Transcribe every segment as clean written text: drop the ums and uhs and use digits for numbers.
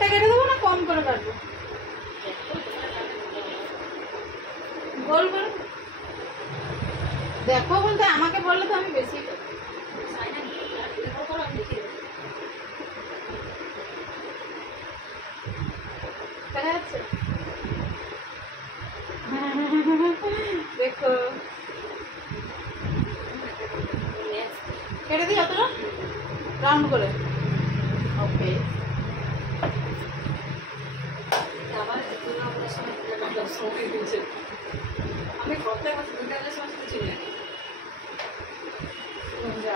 একটা কেটে দেবো না কম করে কাটবো? গোল করে দেখো বলতে আমাকে বললে তো আমি বেশি দেখা যাচ্ছে। দেখো কেটে দিই অতটা রাউন্ড করে। ওকে আমি করতে করতে দুটার সময় চলে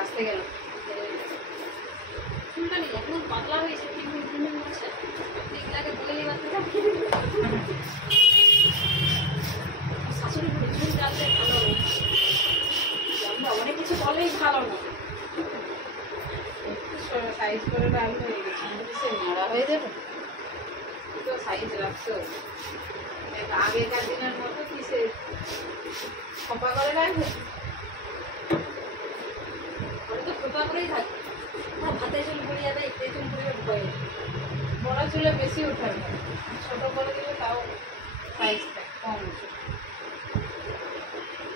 আসতে গেল চুলটা এখন পাতলা হয়েছে, হচ্ছে ঠিকলাকে বলে নেবার থেকে শাশুড়ি চুল জানলে ভালো নেই, আমরা অনেক কিছু বলেই ভালো না, একটু সাইজ করে রাখলে হয়ে গেছে, সে মারা হয়ে যাবে তো সাইজ রাখছো। আগেকার দিনের মতো কি সে খোপা করে রাখবে? আমি তো খোপা করেই থাকি, ভাতে চুল পড়ে যাবে, একটু চুল পড়ে ভয়, বড় চুলে বেশি উঠাবে, ছোট করে দিলে তাও সাইজ কম উঠে,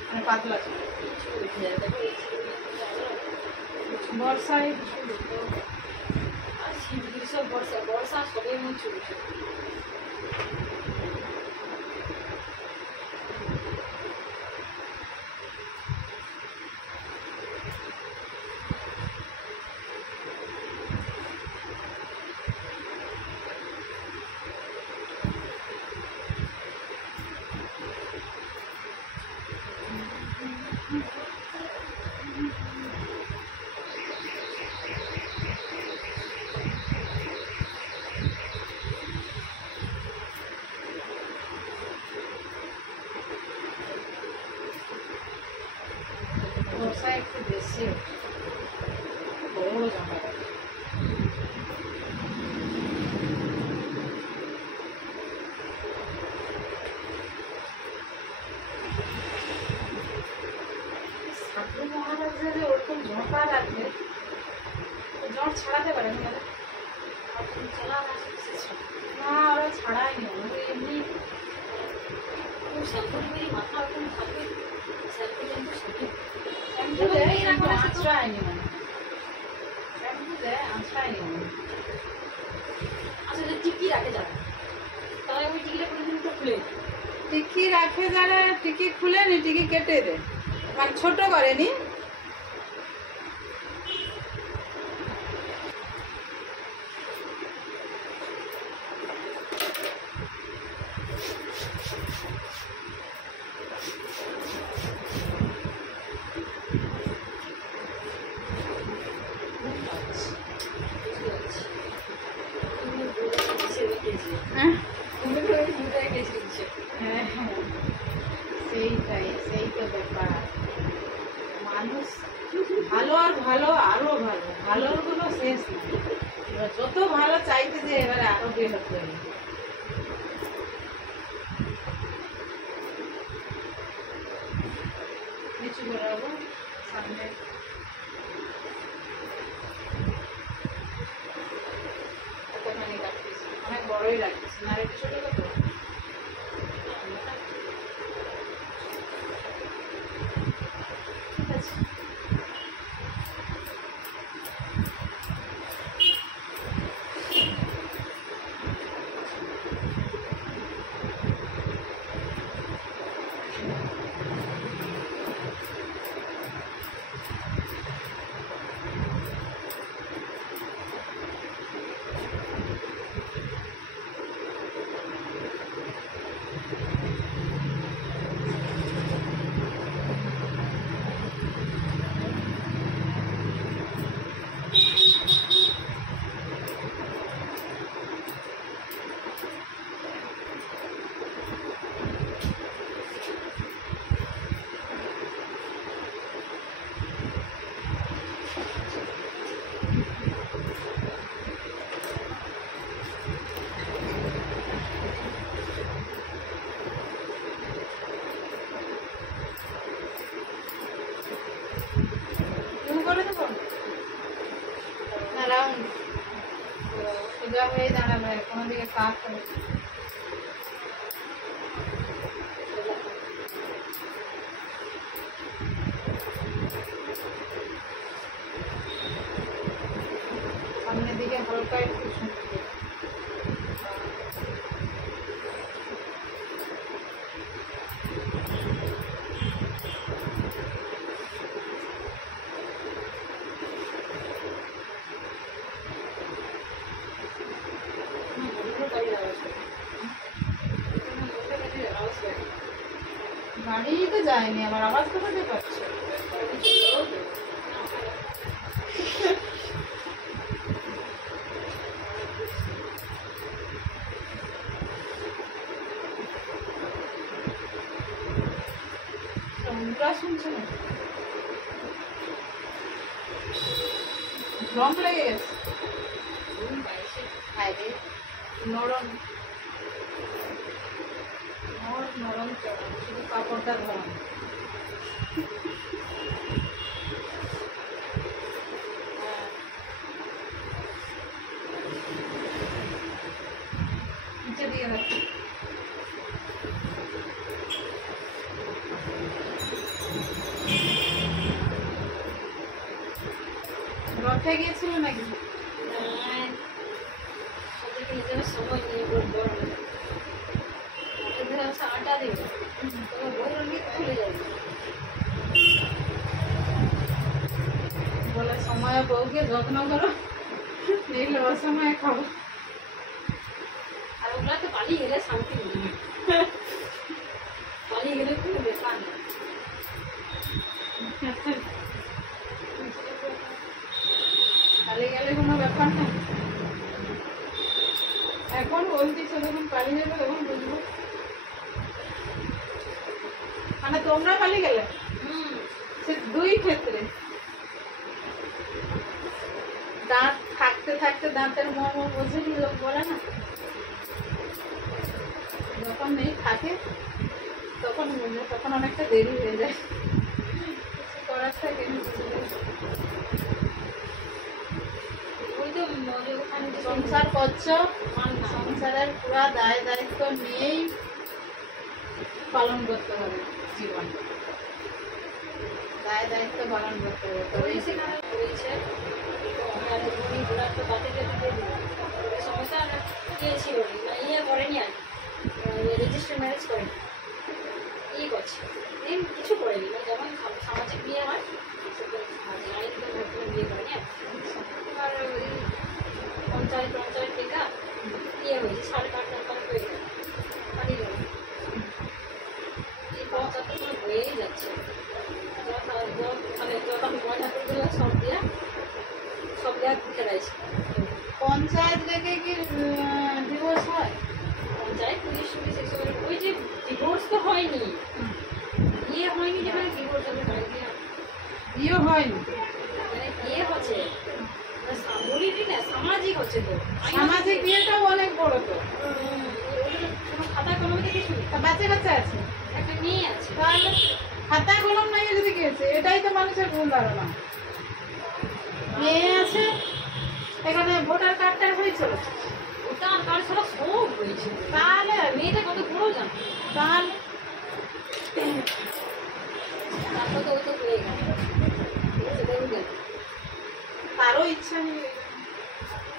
মানে পাতলা চুল উঠে যাবে। বর্ষায় আর শীত গ্রীষ্ম বর্ষা, বর্ষা সবই মন চুল উঠে। বর্ষায় একটু বেশি বড় বড় জামা লাগে। সাধু মহারাজরা যে ওরকম ঝোঁকা রাখবে, ঝড় ছাড়াতে পারে না, না ওরা ছাড়ায়নি, ওরা এমনি মাথা ওরকম থাকবে, শ্যাম্পু দেয় আঁচড়ায়নি, মানে শ্যাম্পু দেয় আঁচড়ায়নি। আসলে টিকি রাখে যাবে, তাহলে ওই টিকিটা কোনোদিন তো খুলে টিকি রাখে যারা, টিকি খুলেনি, টিকি কেটে দেয়, মানে ছোট করেনি। সেই তো ব্যাপার, মানুষ ভালো আর ভালো, আরো ভালো, ভালোর কোনো শেষ নেই, যত ভালো চাইতে যে এবারে আরো বের হতে হবে। নিচু করে রাখবো সামনে, কতখানি রাখছিস, অনেক বড়ই রাখছিস না, একটু ছোট কত ঠিক আছে। রাউন্ড সোজা হয়ে দাঁড়াবে। কোনো দিকে কাজ করে। সামনের দিকে হালকা একটু শুনতে গাড়ি তো যায়নি, আমার আওয়াজ কোথাতে পাচ্ছে? তোমরা শুনছো না? রং লেগে গেছে। আরে নরম নরম চড়ানো, শুধু কাপড়টা ধরানো। নিচে দিয়ে রাখি। রথে গিয়েছিল নাকি? সময় নিয়ে বলবো আটা দেবে, তোমার বড় খুলে যাবে। বলে সময় বউকে যত্ন করো, নিলে অসময়ে খাবো। আর ওগুলা তো পালিয়ে গেলে শান্তি নেই, পালিয়ে গেলে কোনো ব্যাপার না। পালিয়ে গেলে কোনো ব্যাপার না। এখন বলতেছো, যখন পালিয়ে যাবে তখন বুঝবো। মানে তোমরা পালিয়ে গেলে সে দুই ক্ষেত্রে, দাঁত থাকতে থাকতে দাঁতের মর্ম বোঝেনি লোক বলে না, যখন নেই থাকে তখন বুঝবে, তখন অনেকটা দেরি হয়ে যায়। কিছু করার থাকে না। ওই তো ওখানে সংসার করছো, সংসারের পুরা দায় দায়িত্ব নিয়েই পালন করতে হবে। জীবন দায় দায়িত্ব পালন করতে হবে, তবেই সেখানে রয়েছে তো বাতিতে দিয়ে দিল সমস্যা গিয়েছিল ইয়ে করেনি আর রেজিস্টার ম্যারেজ করেনি, ই করছে কিছু করেনি, যখন সামাজিক বিয়ে হয় বিয়ে করেনি। এবার ওই পঞ্চায়েত থেকে ইয়ে হয়েছে, 8.5 হয়ে গেল, পালিয়ে গেল। এই পঞ্চায়েত তো হয়েই যাচ্ছে, মানে যখন ঠাকুরগুলো সব দেওয়া খেলাইছে। পঞ্চায়েত রেখে কি ডিভোর্স হয়? পঞ্চায়েত পুলিশ এসবের ওই যে ডিভোর্স তো হয়নি, বিয়ে হয়নি, যেখানে ডিভোর্স হবে বিয়ে হয়নি, মানে বিয়ে হচ্ছে বলিনি না, সামাজিক হচ্ছে তো। সামাজিক বিয়েটাও অনেক বড় তো। কোনো খাতা কলমে কিছু নেই, বাচ্চা কাচ্চা আছে, একটা মেয়ে আছে, তাহলে খাতা কলম নাই যদি গেছে, এটাই তো মানুষের ভুল ধারণা। মেয়ে আছে, এখানে ভোটার কার্ডটা হয়েছিল, ওটা আর কার সব সব হয়েছে, তাহলে মেয়েটা কত বড় জানো, তাহলে তারপর তো ওই তো হয়ে গেল, তারও ইচ্ছা নেই,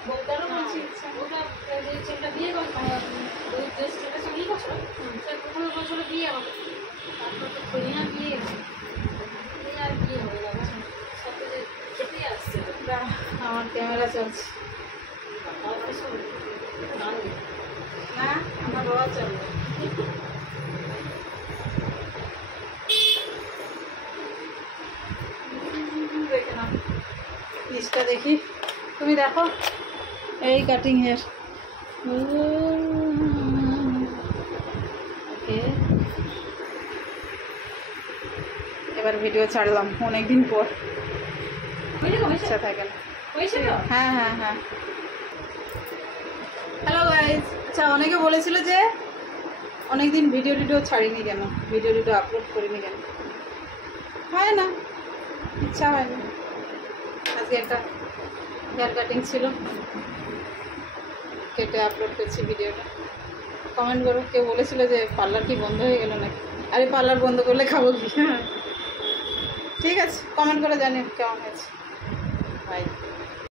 বউটারও বলছি ইচ্ছা নেই। ওটা যে ছেলেটা বিয়ে করে ওই যে ছেলেটার সঙ্গে বছর সে প্রথমে বছরে বিয়ে হবে, তারপর তো থরি না বিয়ে হবে, আর বিয়ে হবে বাবা, সব তো যে খেতে আসছে। আমার ক্যামেরা চলছে না, আমার বাবা চলবে। দেখে না লিস্টটা দেখি, তুমি দেখো এই কাটিং হেয়ার। ওকে, এবার ভিডিও ছাড়লাম অনেকদিন পর, ইচ্ছা থাকে না। হয়েছে তো হ্যাঁ হ্যাঁ হ্যাঁ। হ্যালো গাইজ, আচ্ছা অনেকে বলেছিল যে অনেকদিন ভিডিও ছাড়িনি কেন, ভিডিও আপলোড করিনি কেন, হয় না, ইচ্ছা হয় না। আজকে একটা হেয়ার কাটিং ছিল, কেটে আপলোড করছি ভিডিওটা। কমেন্ট করো কেউ বলেছিল যে পার্লার কি বন্ধ হয়ে গেল নাকি। আরে পার্লার বন্ধ করলে খাবো কি? ঠিক আছে, কমেন্ট করে জানিও কেমন হয়েছে। বাই।